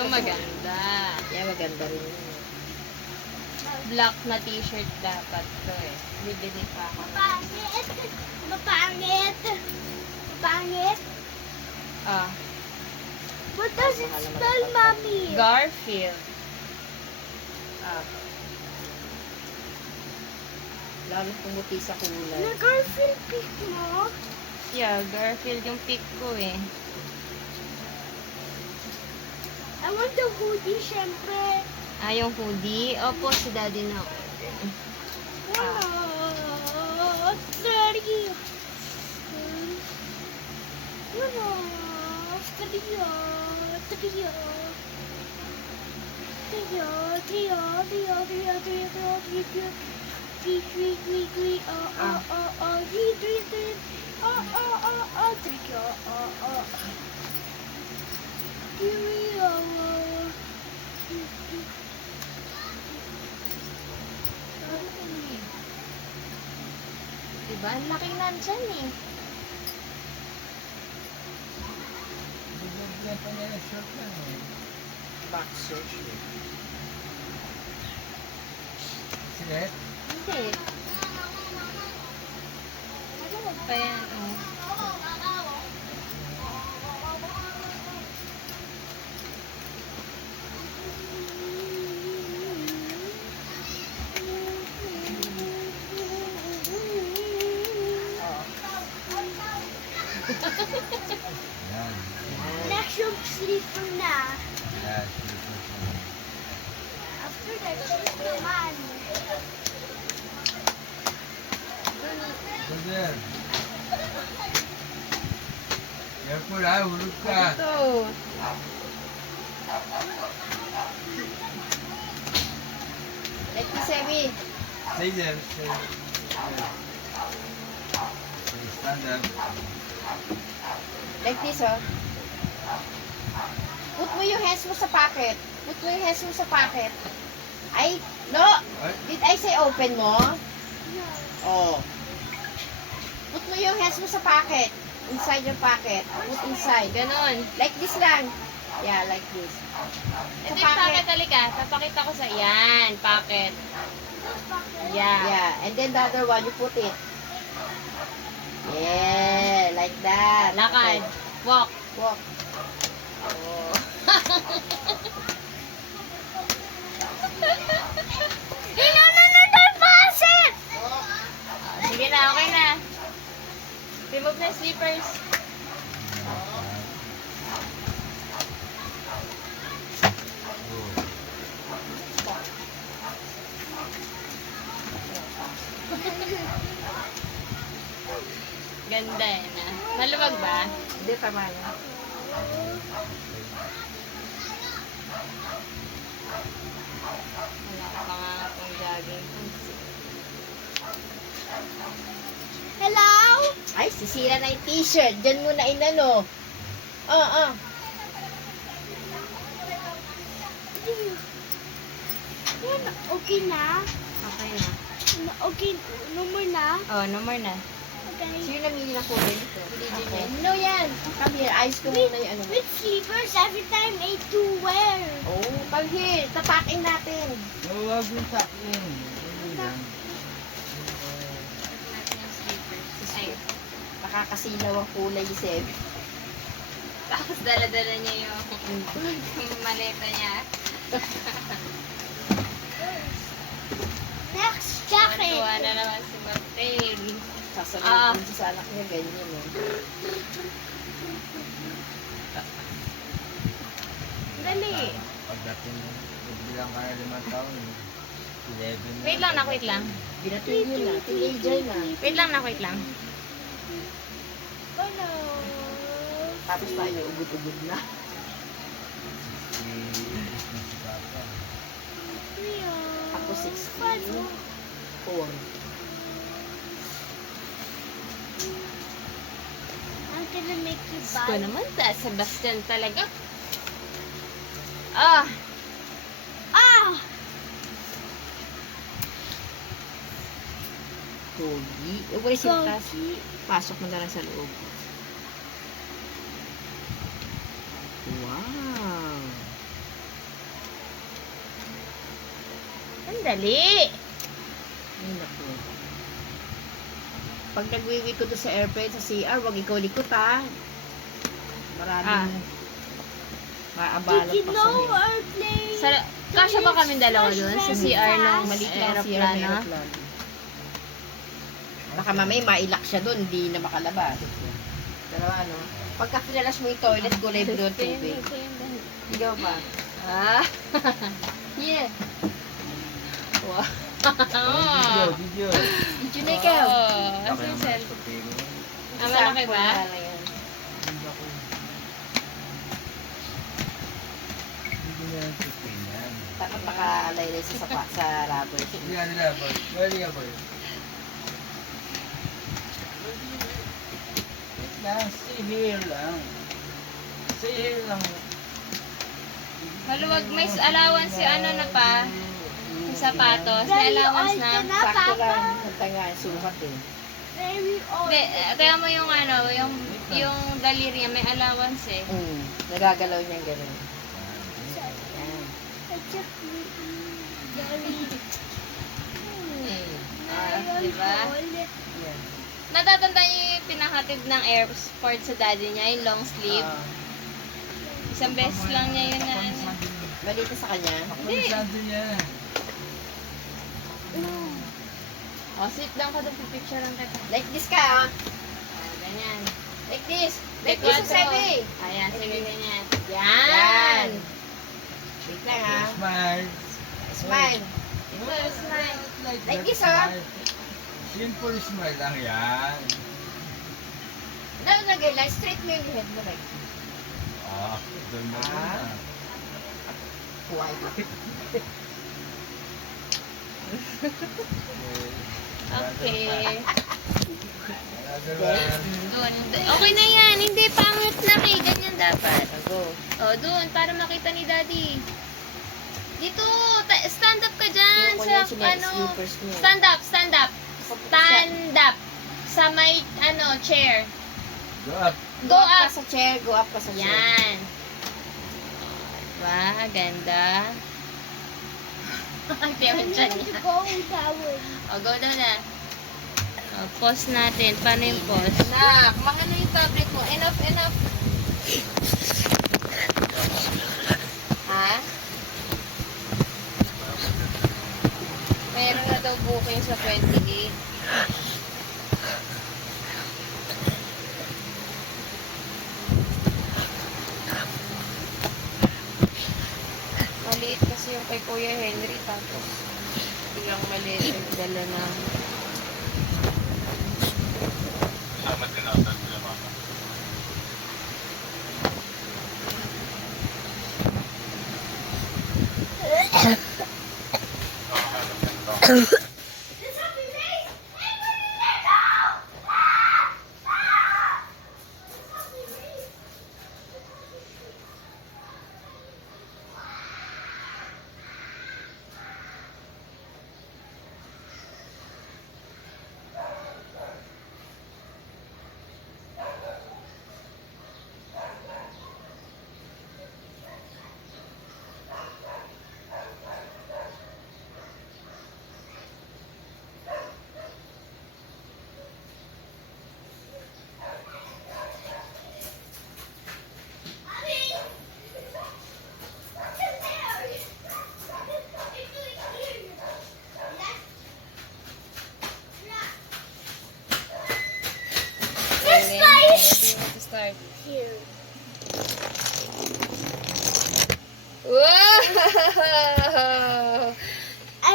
Ito maganda. Yan, maganda rin yun. Black na t-shirt dapat to eh. Bibili pa ako. Mapangit. Mapangit. Mapangit. Ah, What does it spell, Mommy? Garfield. Ah, Lalo pumuti sa kulay. Nag-Garfield pick mo? yeah, Garfield yung pick ko eh. I want the hoodie, syempre. Ah, yung hoodie. Opo, si daddy na. Wow. Trio. Wow. Trio. Trio. Trio. Trio. Trio. Trio. Trio. Trio. Trio. Three. Oh. Three. Oh. Trio. Oh. Trio. Diba? Ang laki nandyan eh. Boxer. Sinet? Hindi. Ano pa yan? Oh. Yan. Next yung sleeper na. Yan. After that, sleep naman. So there. Careful ha, hulog ka. Ito. Like this, Abby. Stay there. Stay there. Stand up. Like this, oh. Put mo yung hands mo sa pocket. Put mo yung hands mo sa pocket. Ay, no! Ay, Did I say open mo? No. Oh. Put mo yung hands mo sa pocket. Inside your pocket. Put inside. Ganon. Like this lang. Yeah, like this. Ito yung packet, halika. Papakita ko sa... Yan, packet. Yeah. Yeah. And then the other one, you put it. Yeah, like that. Lakad. Okay. Walk. Walk. Oh. Sige na, okay na. Remove na slippers. Ganda eh na. Maluwag ba? Hindi, tama na. Wala ka pa nga akong jogging pants. Hello? Ay, sisira na yung t-shirt. Diyan mo na inano. Yan, okay na? Okay na. Okay, no more na? Oh, no more na. Okay. Sino namili ng kulay nito? Hindi, Ako. Jimmy. No, yan. Come here. Ayos ko muna yung ano mo. With sleepers every time I to wear. Oh, come here. Tapakin natin. huwag yung sakin. Hindi lang. natin yung slippers. Ay, Nakakasilaw ang kulay ni Seb. tapos dala-dala niya yung maleta niya. Next jacket. Matuwa na naman si Martin. Sasabihin ko sa anak niya ganyan eh. Dali. Pagdating, bilang ka na 5 taon. 11 na. Wait lang na, wait lang. Binatuin yun na. Teenager na. Wait lang na, wait lang. Oh no. Tapos tayo ugod-ugod na. Si Papa. Ako 16. 4. I'm gonna make you Ko buy. naman, Sebastian talaga. Ah! Ah! Pogi. Wala yung tas. Gogi. Pasok mo na lang sa loob. Wow. Sandali. Ay, naku. Pag nagwiwi ko to sa airplane, sa CR, wag ikaw likot ha. Maraming maabala Did you pa know sa our plane? Sa, kasya ba kami dalawa dun? Sa CR ng maliit lang CR na aeroplano? aeroplano. Baka mamaya mailak siya doon, hindi na makalabas. Pero ano, pagka pinalas mo yung toilet, kulay blue ang tubig. Ikaw ba? Ah. Yeah. Wow. Video. Did na ikaw? Oh, as you said. Ah, malaki ba? Hindi na yung tutin yan. Takot nakalaylay sa sapa sa rubber. Hindi nga nila, boy. Pwede ka, boy. Wait lang, stay here lang. Stay here lang. Maluwag, may allowance si ano na pa. Yung sapatos. May allowance na. Sakto lang. Punta nga, sukat eh. Very old. Hindi, kaya mo yung ano, yung daliri, may allowance eh. Nagagalaw niya gano'n. Yan. It's a very Diba? old. Yan. Natatanda niyo yung pinahatid ng airport sa daddy niya, yung long sleeve. Isang beses lang niya yun na ano. Balita sa kanya. Hindi. Papansado niya. O, sit down ka doon, pipicture lang kita. Like this ka, ah. Ganyan. Like this. Like Like this, sabi. Ayan, sige ganyan. Yan. Yan! Wait lang, ha. Smile. Smile. Ito, smile. Like that this, ah. smile. Simple smile lang yan. Nalagay lang. Straight mo yung head mo, like. Doon na Ah. na. White. Okay. Another one. Doon. Okay na yan. Hindi, pangit na ganyan dapat. Go. O, doon, para makita ni daddy. Dito, stand up ka dyan. Yung Sa, kunya ano, slippers niya. stand up, stand up. Stand up. Sa may, ano, chair. Go up. Go up ka sa chair. Go up ka sa chair. Yan. Diba? Ganda. Ang I tiyawan need dyan to niya. go down. O, go down na. O, pause natin. Paano yung pause? Nak, mangano yung tablet mo. Enough, enough. Ha? Meron na daw booking sa 28. Maliit kasi yung kay Kuya Henry, tapos biglang maliit yung dala na. Start. Here. Wow!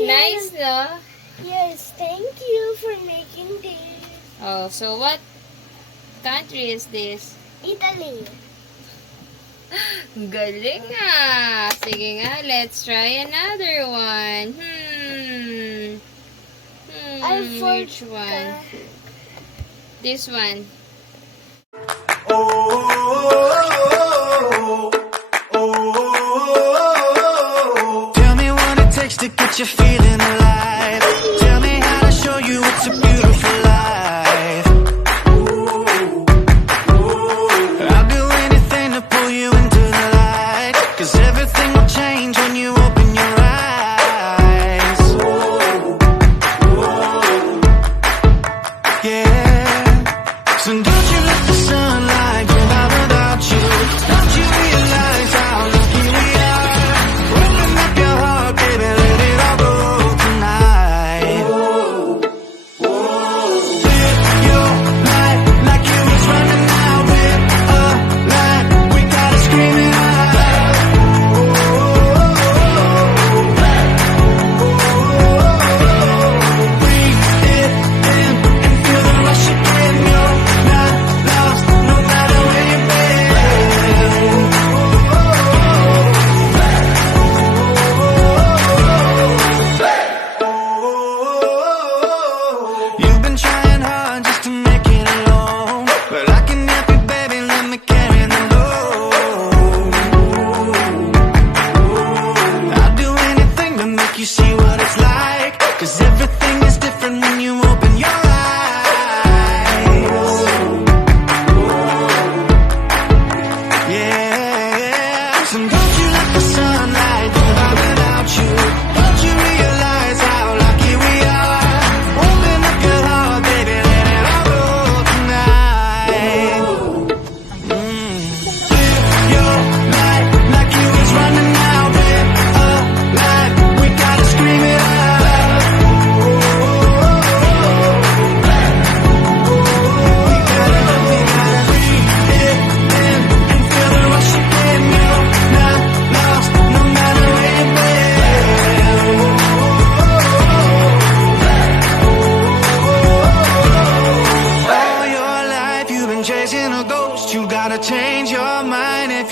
Nice, no? Yes, thank you for making this. Oh, so what country is this? Italy. Galing nga. Sige nga, let's try another one. Which one? This one. Tell me what it takes to get you feeling alive. Tell me how to show you it's a beautiful life. I'll do anything to pull you into the light, 'cause everything will change when you open your eyes.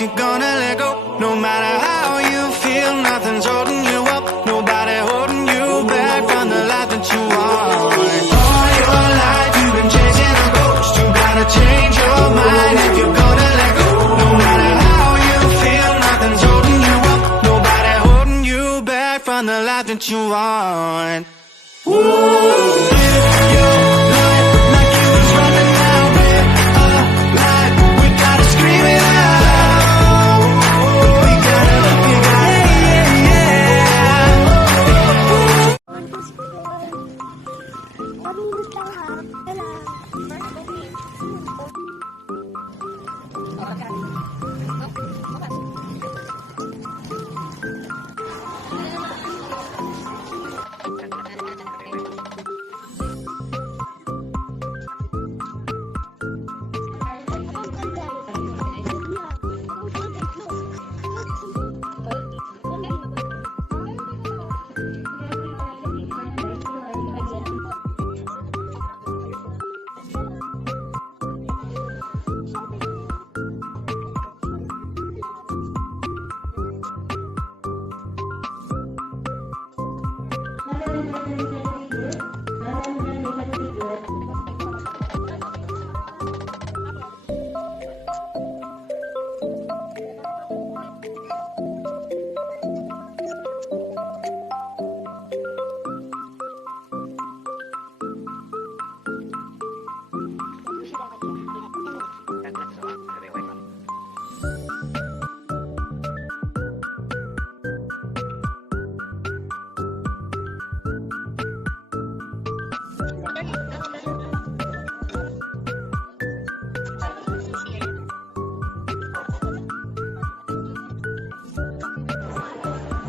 you're gonna let go. No matter how you feel, nothing's holding you up. Nobody holding you back from the life that you want. All your life you've been chasing a ghost. You gotta change your mind if you're gonna let go. No matter how you feel, nothing's holding you up. Nobody holding you back from the life that you want. Ooh, live your life like it was running out. Live a life, we gotta scream it out. We gotta,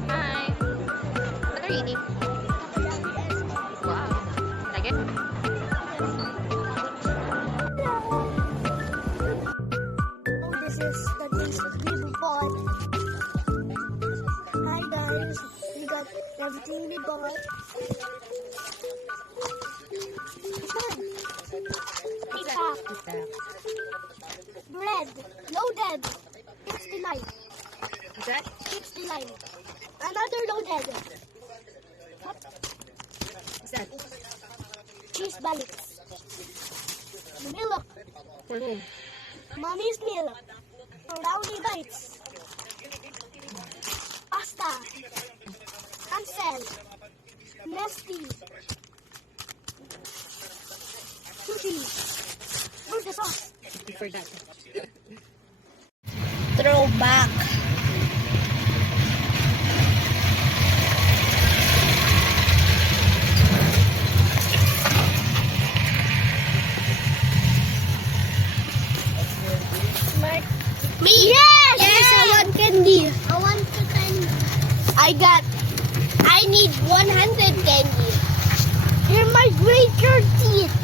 Hi. What are you eating? Wow. Lagi? Oh, this is the things that we bought. Hi guys, we got everything we bought. Pizza. Bread. Loaded. 69. Is that? 69. Another loaded. Is that? Cheese ballots. Milk. Mommy's milk. Brownie bites. Pasta. Ansel. Nesty. Sushi. Where's the sauce? For that. Throwback. Me? Yes! I want candy. I want the candy. I need 100 candy. You might break your teeth.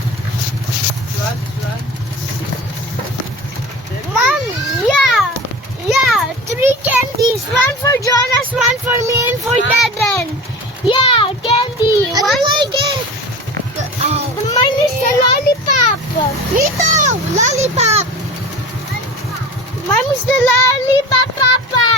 Mom, yeah, 3 candies. One for Jonas, one for me, and for Daden. Yeah, candy. What do I get? Mine is the lollipop. Me too, lollipop. Mine is the lollipop, Papa.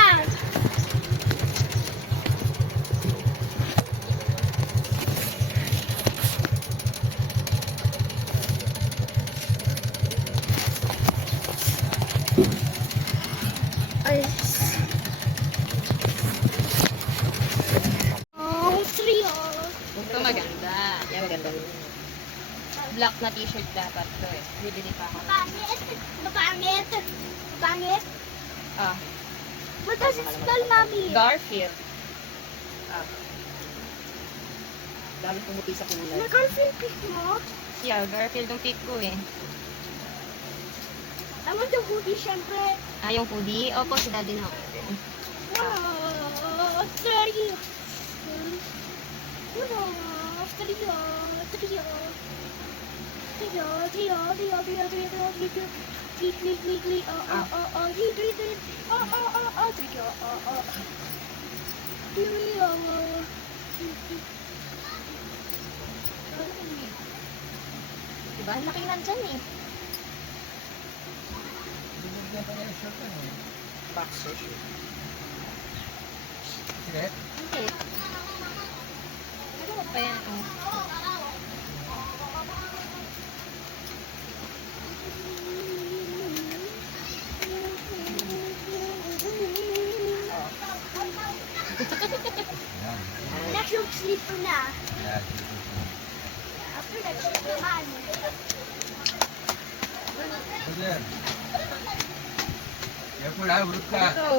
Oh, trio. Ito maganda. Yan, maganda. Black na t-shirt dapat to eh. Bibili pa ako. Pangit. Pangit. Pangit. Ah, What does it spell, Mommy? Garfield. Dami pumuti sa kulay. My girlfriend picked mo. Yeah, Garfield yung pick ko eh. I want the hoodie, syempre. Ah, yung hoodie? Opo, si daddy na. Oh, trio. Trio. Trio. Trio. Trio. Trio. Trio. Trio. Trio. Click, click, click, click. Oh, click, click, click. Trio. Trio. Diba? Laki nandyan eh. Baka boxer short. Sige. Wait. Ano pa yan? Oh. Yan. Next yung sleeper na. Yan. After that, sleeper man. Sige. Yan po lang, urut ka. Ito.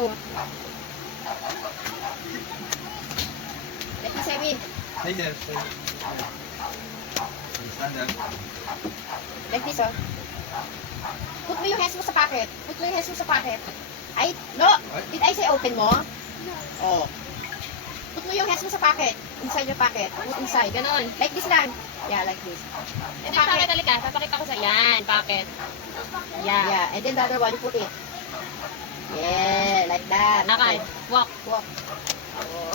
Like this, Emin. Stay there, stay. Stand up. Like this, oh. Put mo yung hands mo sa pocket. Put mo yung hands mo sa pocket. Ay, no! Did I say open mo? Oh. Put mo yung hands mo sa pocket. Inside your pocket. Put inside. Ganon. Like this lang. Yeah, like this. Ito yung pocket, halika. Papakita ko sa... Yan, pocket. Yeah. Yeah, and then the other one, you put it. Yeah, like that. Nakal. Walk. Walk. Oh.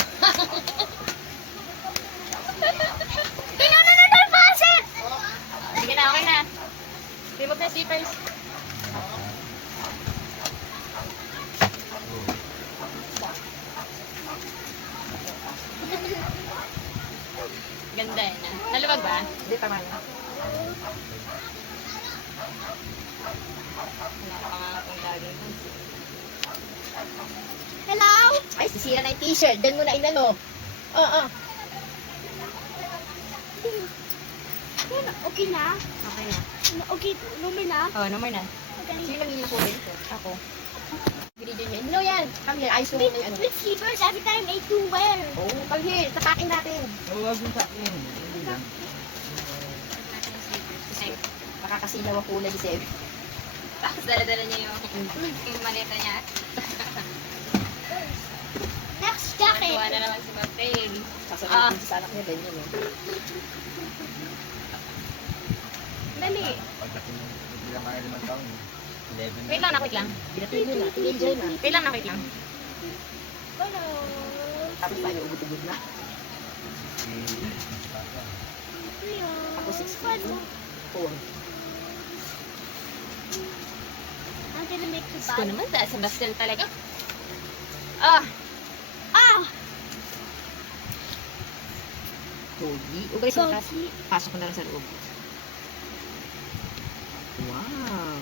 Sige na, okay na. Remove na slippers. Ganda yun ah. Naluwag ba? Hindi, tama na. Wala pa nga akong laging. Hello? Ay, sisira na yung t-shirt. Diyan mo na inano. Oo. Okay na? Okay na. Okay, number na? Oh, number na. Sino nangina ko rin? Ako. Binidyo niya. No, yan. Come here. Ayos ko muna yung ano. With sleepers every time I do wear. Oh, come here. Tapakin natin. Huwag mo sa akin. Hindi lang. Makakasilaw ako na di Seb. Tapos dala-dala niya yung maleta niya. Next jacket. Tuwa na naman si Martel. Sasabihin ko sa anak niya, ganyan eh. Dali. Pagdating mo, hindi lang kaya 5 taon. 11. Wait lang, wait lang. Binatid nyo na. Teenager na. Wait lang, wait lang. Hello. Tapos tayo ugod-ugod na. Hello. Ako 6 Paano? 4. I'm gonna make you Gusto bad. naman, taas sa Bastel talaga. Ah! Ah! Pogi. Ugay sa taas. Pogi. Pasok ko na lang sa loob. Wow.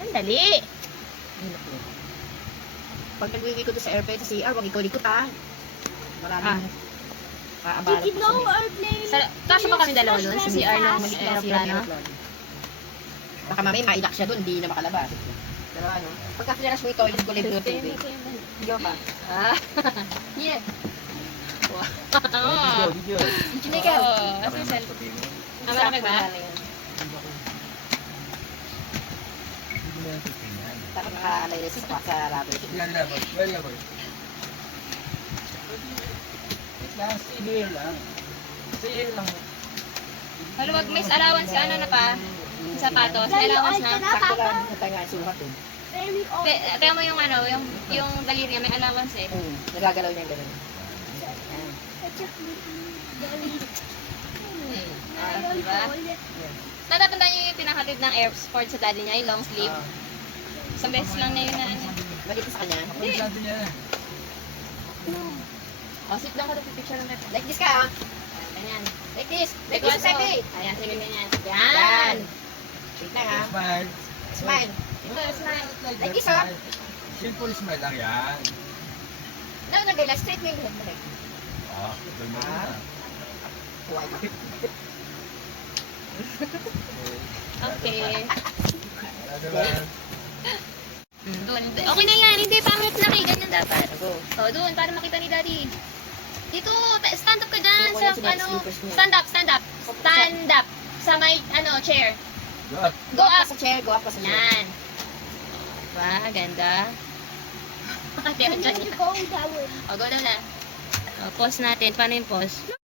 Ang dali. Ay, naku. Pag nagwiwi ko to sa airplane sa CR, wag ikaw likot ha. Maraming kaabala Did you know our plane? Kasya ba kami dalawa nun? Sa CR ng Mag-aeroplano. aeroplano? Baka mamaya maidak siya doon, hindi na makalabas. Pero ano, pagka finish mo yung toilet ko, libre ng tubig. Hindi pa. Ah. Yeah. Wow. Video. Hindi ka. Asa yung cellphone? Ah, malaki ba? Tapos nakaalay na sa rubber. Yan lang, boy. Well, boy. Lang, CBL lang. CBL lang. Maluwag, may allowance ka ano na pa? Sapatos, may allowance na. Sakto lang, natay nga yung sukat eh. Very old. Kaya mo yung ano, yung daliri, may allowance eh. Nagagalaw niya ganun. Diba? Natatandaan niyo yung pinakatid ng airport sa daddy niya, yung long sleeve. Isang beses lang niya yun na ano. Balik ko sa kanya. Ako sabi niya na. O, sit lang ko na picture lang natin. Like this ka ah. Ganyan. Like this. Like Like this, Pepe. Ayan, sige ganyan. Yan. Yan. Wait lang ah. Smile. Smile. Ito, smile. Like this ah. Simple smile lang yan. No, nagdala. Straight mo yung head mo. Ah, ito mo na. Huwag. Okay. Ano ba? Doon. Okay na yan, hindi pangit lang eh. Ganyan dapat. Go. O, doon, para makita ni daddy. Dito, stand up ka dyan Ano sa, ko yung ano, slippers mo? stand up, stand up. Stand up. Sa may, ano, chair. Good. Go up sa chair. Go up sa chair. Yan. Diba, ganda. Ate, When andyan you yan. go down. O, go down na. O, pause natin. Paano yung pause?